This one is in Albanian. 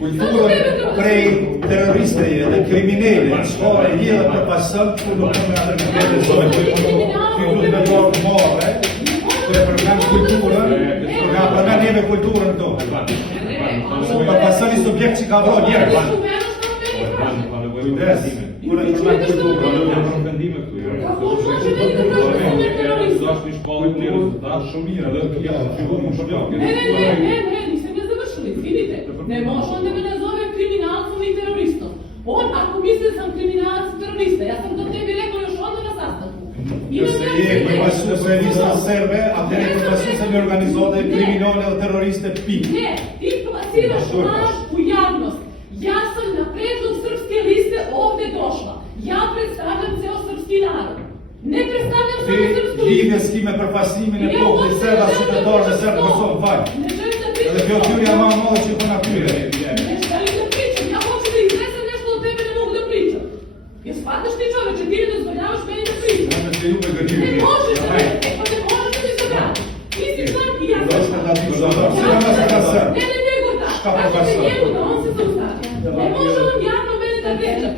kulturën prej terroristeje dhe kriminele, shkore një dhe për pasën, ku nuk me atë në realizojnë, që nuk me dorë more, për e përmen kulturën, për nga përmen neve kulturën to. Për pasën i subjekt që ka vro njerë. Kujdes, kur e përmen kulturën. Zašto i školit nije rezultat šumira, da ja ću šumjak. Niste me završili, vidite. Ne može on da me nazove kriminalcom i teroristom. On, ako misli sam kriminalac i terorista, ja sam to tebi rekao još onda na sastanku. Nëse je përpasu se lista serbe, atëre përpasu se me organizode kriminale dhe teroriste pik. Ne, ti plasiraš laž u javnost. Ja sam na predlog srpske liste ovde došla. Ja predstavljam ceo srpski narod. Ne predstavljam samo srpsku listu. Lidhje s kime përpasimin e popullit serba qytetarë dhe serbë Kosovë fajt. Ne želim da pričam. Edhe kjo tyrja ma mëllë që i përna tyre. Ne želim da pričam. Ja hoću da iznesem nešto od tebe, ne mogu da pričam. Jer shvataš ti čoveče, ti ne dozvoljavaš meni da pričam. Ne se ljube gërgjim. Ne možeš da me, pa ne možeš da mi se vrati. Ti si član i ja sam Došle da ti član. žodom. Ne, nego da. Šta Kažete pa njemu da on se zaustavi. Ne može on javno mene da vređa.